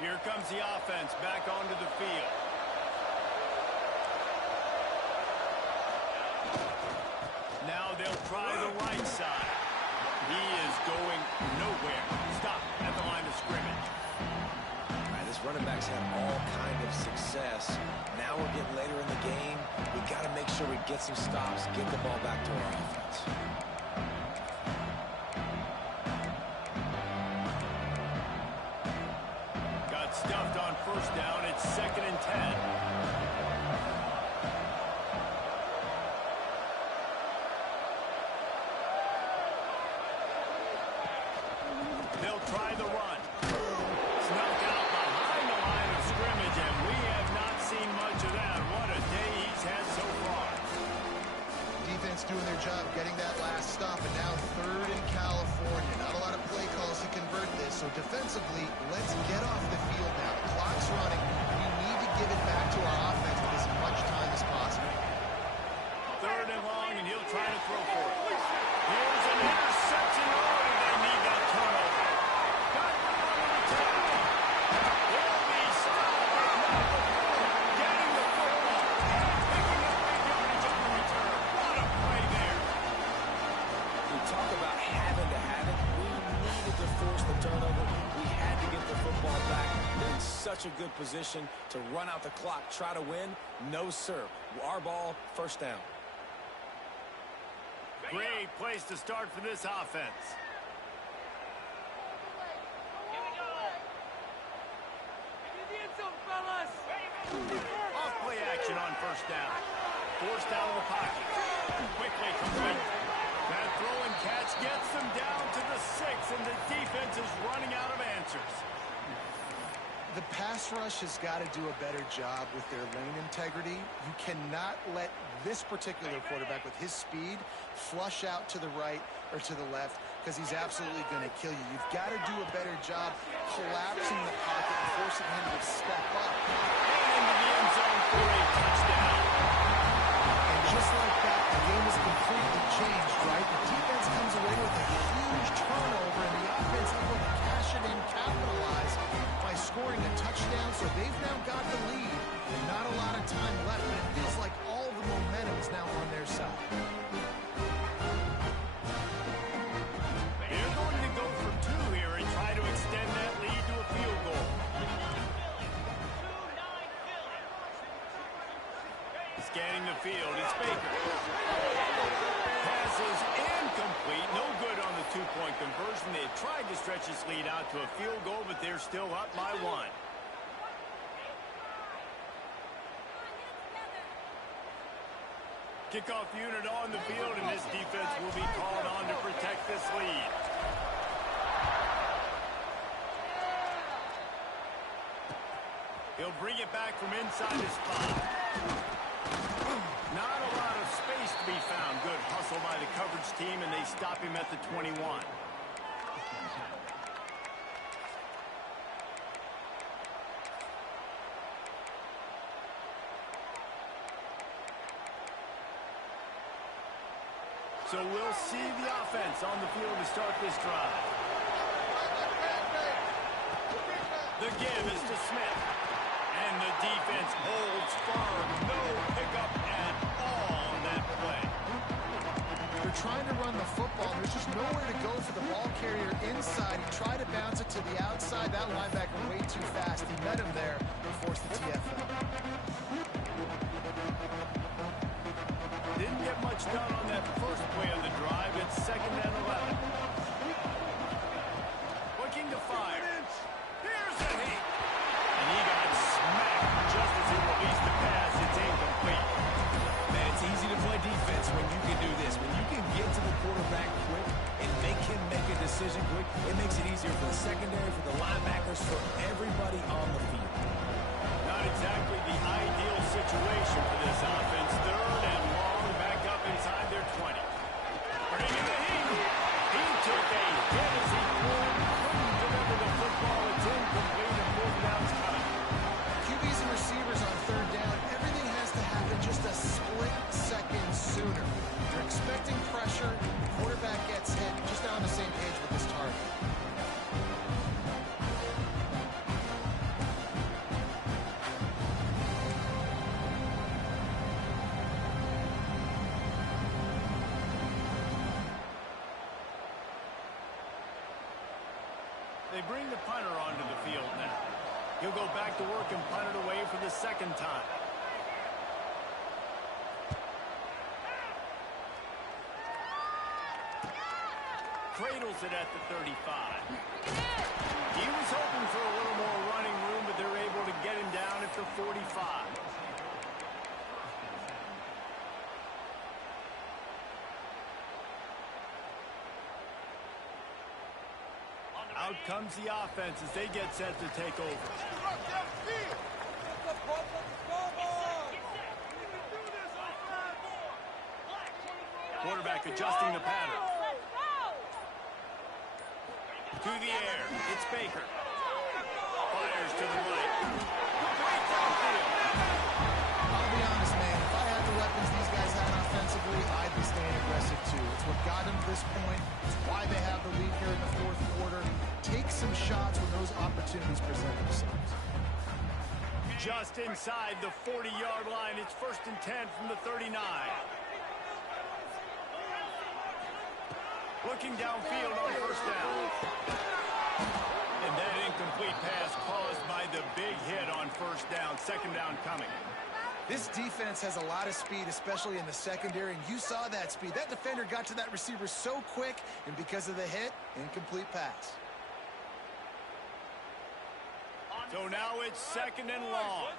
Here comes the offense back onto the field. Now they'll try the right side. He is going nowhere. Stop at the line of scrimmage. All right, this running back's had all kind of success. Now we're getting later in the game. We got to make sure we get some stops, get the ball back to our offense. Stuffed on first down. It's 2nd and 10. They'll try the run. Snuck out behind the line of scrimmage, and we have not seen much of that. What a day he's had so far. Defense doing their job, getting that last stop, and now 3rd in California. Not a lot of play calls to convert this, so defensively, let's get off the field now. The clock's running. We need to give it back to our offense with as much time as possible. 3rd and long, and he'll try to throw for it. Here's an interception. Oh, they need that turnover. Got one on the return. He'll be stopped. Getting the football. Picking up big yardage on the return. What a play there. We talk about having to have it. We needed to force the turnover. We had to get the football back. They're in such a good position to run out the clock, try to win. No, sir. Our ball, first down. Great place to start for this offense. Off play action on first down. Forced out of the pocket. Quickly complete. That throw and catch gets them down to the 6, and the defense is running out of answers. The pass rush has got to do a better job with their lane integrity. You cannot let this particular quarterback with his speed flush out to the right or to the left, because he's absolutely going to kill you. You've got to do a better job collapsing the pocket and forcing him to step up. And into the end zone for a touchdown. And just like that, the game is completely changed, right? The defense comes away with a huge turnover, and the offense able to cash it in, capitalize by scoring a touchdown. So they've now got the lead. Not a lot of time left, but it feels like all the momentum is now on their side. They're going to go for 2 here and try to extend that lead to a field goal. Scanning the field, it's Baker. Pass is incomplete. No good on the 2-point conversion. They tried to stretch this lead out to a field goal, but they're still up by 1. Kickoff unit on the field, and this defense will be called on to protect this lead. He'll bring it back from inside his spot. Not a lot of space to be found. Good hustle by the coverage team, and they stop him at the 21. So we'll see the offense on the field to start this drive. The give is to Smith. And the defense holds firm. No pickup at all on that play. They're trying to run the football. There's just nowhere to go for the ball carrier inside. He tried to bounce it to the outside. That linebacker way too fast. He met him there and forced the TFL. Didn't get much done on that first play of the drive. It's 2nd and 11. Looking to fire. Here's a hit. And he got smacked just as he released the pass. It's incomplete. Man, it's easy to play defense when you can do this. When you can get to the quarterback quick and make him make a decision quick, it makes it easier for the secondary, for the linebackers, for everybody on the field. Not exactly the ideal situation for this offense. 3rd and long, back up inside their 20. Bringing the heat. He took a hit as he couldn't deliver the football. It's incomplete, and 4th down's coming. QBs and receivers on 3rd down, everything has to happen just a split second sooner. You're expecting pressure. The quarterback gets hit. Just not on the same page with this target. They bring the punter onto the field now. He'll go back to work and punt it away for the second time. Cradles it at the 35. He was hoping for a little more running room, but they're able to get him down at the 45. Out comes the offense as they get set to take over. Quarterback adjusting the pattern. To the air, it's Baker. Fires to the right. I'll be honest, man. If I had the weapons these guys had offensively, I'd be staying aggressive too. It's what got them to this point. It's why they have the lead here in the fourth quarter. Take some shots when those opportunities present themselves. Just inside the 40-yard line, it's 1st and 10 from the 39. Looking downfield on 1st down. And that incomplete pass caused by the big hit on 1st down. 2nd down coming. This defense has a lot of speed, especially in the secondary, and you saw that speed. That defender got to that receiver so quick, and because of the hit, incomplete pass. So now it's 2nd and long.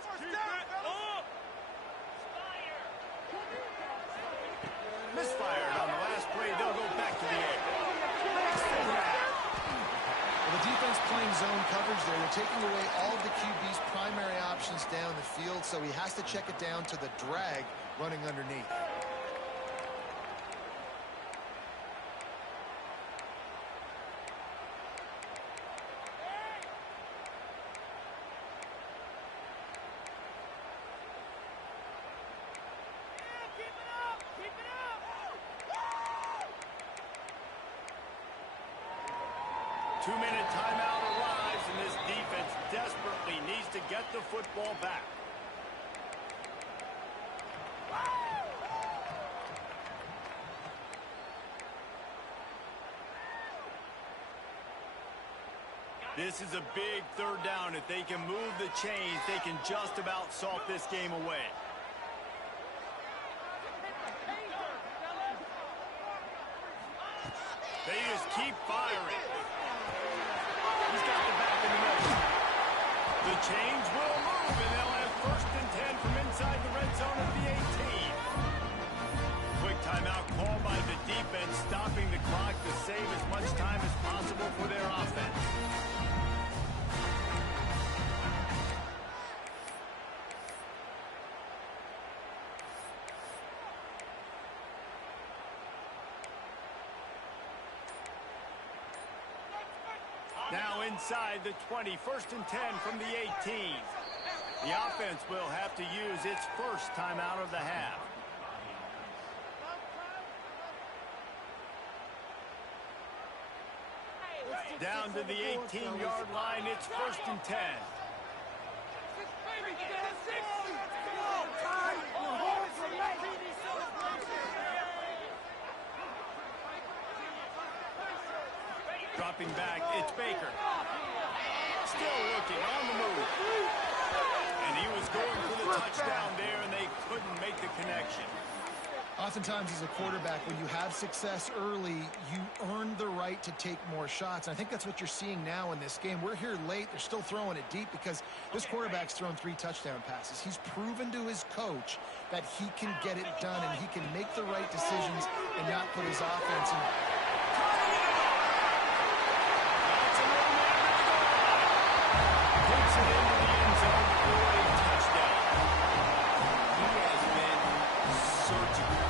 Misfired on the last play. They'll go back to the air. Well, the defense playing zone coverage there. They're taking away all of the QB's primary options down the field, so he has to check it down to the drag running underneath. Two-minute timeout arrives, and this defense desperately needs to get the football back. This is a big 3rd down. If they can move the chains, they can just about salt this game away. They just keep firing. He's got the back in the middle. The chains will move, and they'll have 1st and 10 from inside the red zone at the 18. Quick timeout called by the defense, stopping the clock to save as much time as possible for their offense. Now inside the 20, 1st and 10 from the 18. The offense will have to use its first timeout of the half. Down to the 18-yard line, it's 1st and 10. Dropping back, it's Baker. Still looking on the move. And he was going for the touchdown there, and they couldn't make the connection. Oftentimes as a quarterback, when you have success early, you earn the right to take more shots. And I think that's what you're seeing now in this game. We're here late. They're still throwing it deep because this quarterback's thrown 3 touchdown passes. He's proven to his coach that he can get it done and he can make the right decisions and not put his offense in. Puts it into the end zone for a touchdown. He has been surgical,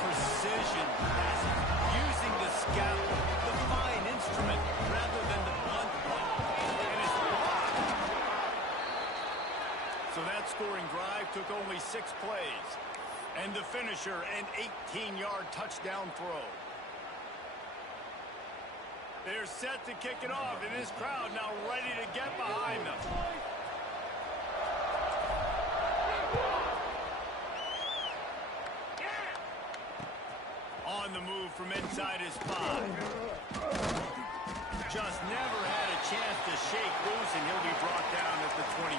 precision passing, using the scalpel, the fine instrument, rather than the blunt one. And it's blocked. So that scoring drive took only 6 plays. And the finisher, an 18-yard touchdown throw. They're set to kick it off, and this crowd now ready to get behind them. On the move from inside his 5. Just never had a chance shake loose, and he'll be brought down at the 24.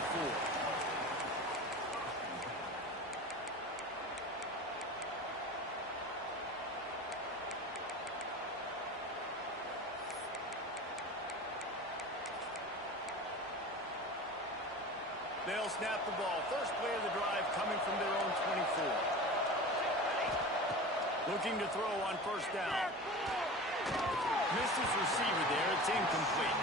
They'll snap the ball. First play of the drive coming from their own 24. Looking to throw on first down. Missed his receiver there. It's incomplete.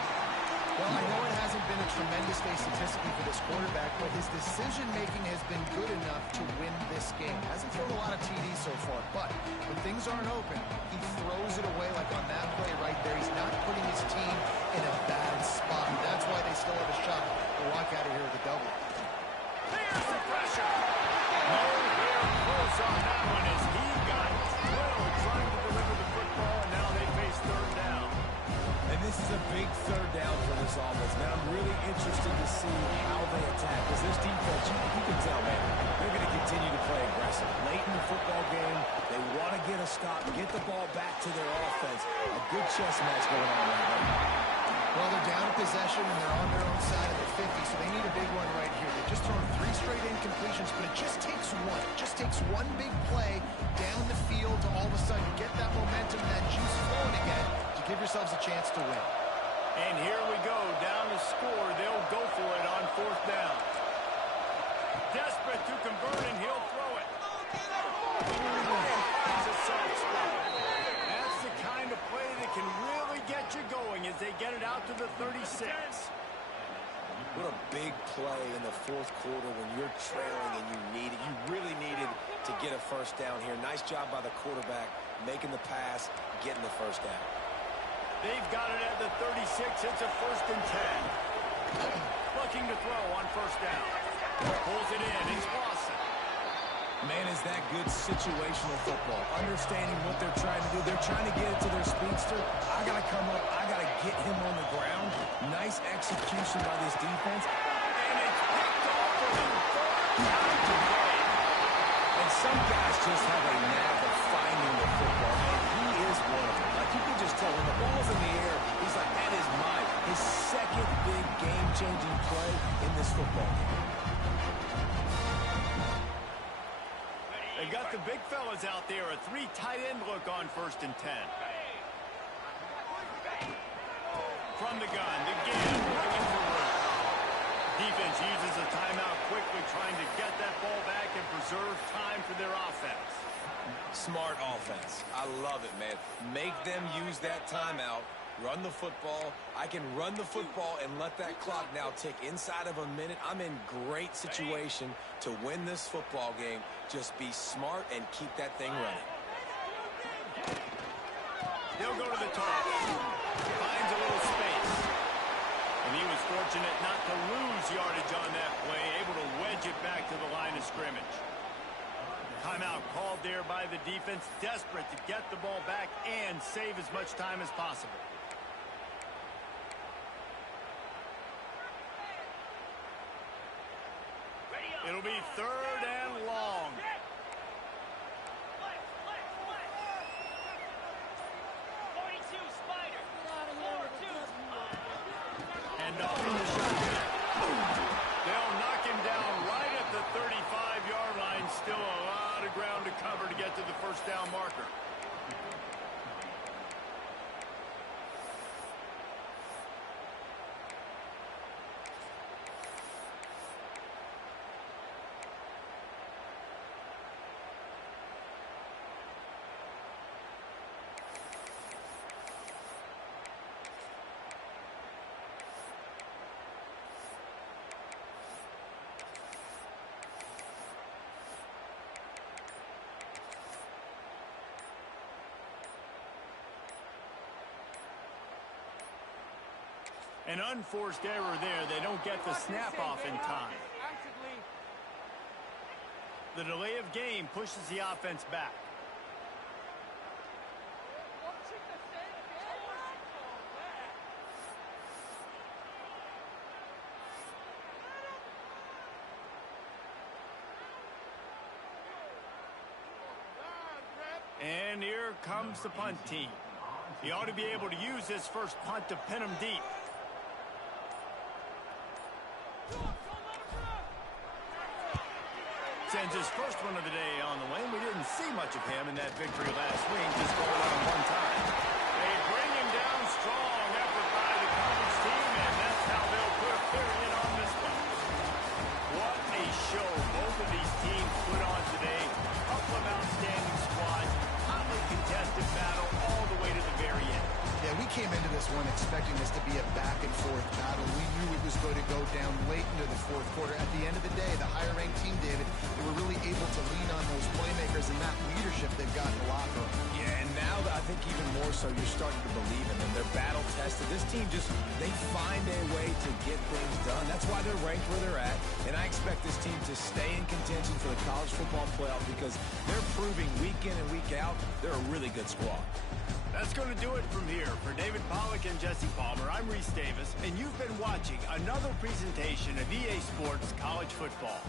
Well, I know it hasn't been a tremendous day statistically for this quarterback, but his decision-making has been good enough to win this game. Hasn't thrown a lot of TDs so far, but when things aren't open, he throws it away like on that play right there. He's not putting his team in a bad spot. That's why they still have a shot to walk out of here with a double. There's the pressure. No real close on that one as he got drilled trying to deliver the football, and now they face third down. And this is a big third down for this offense. Man, I'm really interested to see how they attack. Because this defense, you can tell, man, they're going to continue to play aggressive. Late in the football game, they want to get a stop, get the ball back to their offense. A good chess match going on right now. Well, they're down in possession, and they're on their own side of the 50, so they need a big one right here. They've just thrown 3 straight incompletions, but it just takes one. It just takes one big play down the field to all of a sudden get that momentum and that juice flowing again to give yourselves a chance to win. And here we go, down to score. They'll go for it on fourth down. Desperate to convert, and he'll throw it. Finds a soft spot. That's the kind of play that can really get you going as they get it out to the 36. What a big play in the fourth quarter when you're trailing and you really needed to get a first down here. Nice job by the quarterback, making the pass, getting the first down. They've got it at the 36. It's a 1st and 10. Looking to throw on first down. Pulls it in. It's Lawson. Man, is that good situational football. Understanding what they're trying to do. They're trying to get it to their speedster. I got to come up. I got to get him on the ground. Nice execution by this defense. And it's picked off for the third time today. And some guys just have a knack of finding the football. And he is one of them. Like, you can just tell when the ball's in the air, he's like, that is mine. His second big game-changing play in this football game. They've got the big fellas out there. A 3 tight end look on 1st and 10. From the gun, again, looking for room. Defense uses a timeout quickly, trying to get that ball back and preserve time for their offense. Smart offense. I love it, man. Make them use that timeout. Run the football. I can run the football and let that clock now tick inside of a minute. I'm in great situation to win this football game. Just be smart and keep that thing running. They'll go to the toss. Finds a little space. And he was fortunate not to lose yardage on that play, able to wedge it back to the line of scrimmage. Timeout called there by the defense, desperate to get the ball back and save as much time as possible. It'll be 3rd and long. And off in the shotgun. They'll knock him down right at the 35-yard line. Still a lot of ground to cover to get to the first down marker. An unforced error there. They don't get the snap off in time. The delay of game pushes the offense back. And here comes the punt team. He ought to be able to use this first punt to pin him deep. sends his first one of the day on the way. We didn't see much of him in that victory last week, just going on one time. They bring him down strong. Effort by the college team, and that's how they'll put a period on this one. What a show both of these teams put on today. Couple of outstanding squads, hotly contested battle all the way to the very end. Yeah, we came into this one expecting this to be a back-and-forth battle. We knew it was going to go down late into the fourth quarter. At the end of the day, the higher-ranked team, David, they were really able to lean on those playmakers and that leadership they've got in the locker room. Yeah, and now I think even more so, you're starting to believe in them. They're battle-tested. This team they find a way to get things done. That's why they're ranked where they're at. And I expect this team to stay in contention for the college football playoff because they're proving week in and week out they're a really good squad. That's going to do it from here. For David Pollack and Jesse Palmer, I'm Reese Davis, and you've been watching another presentation of EA Sports College Football.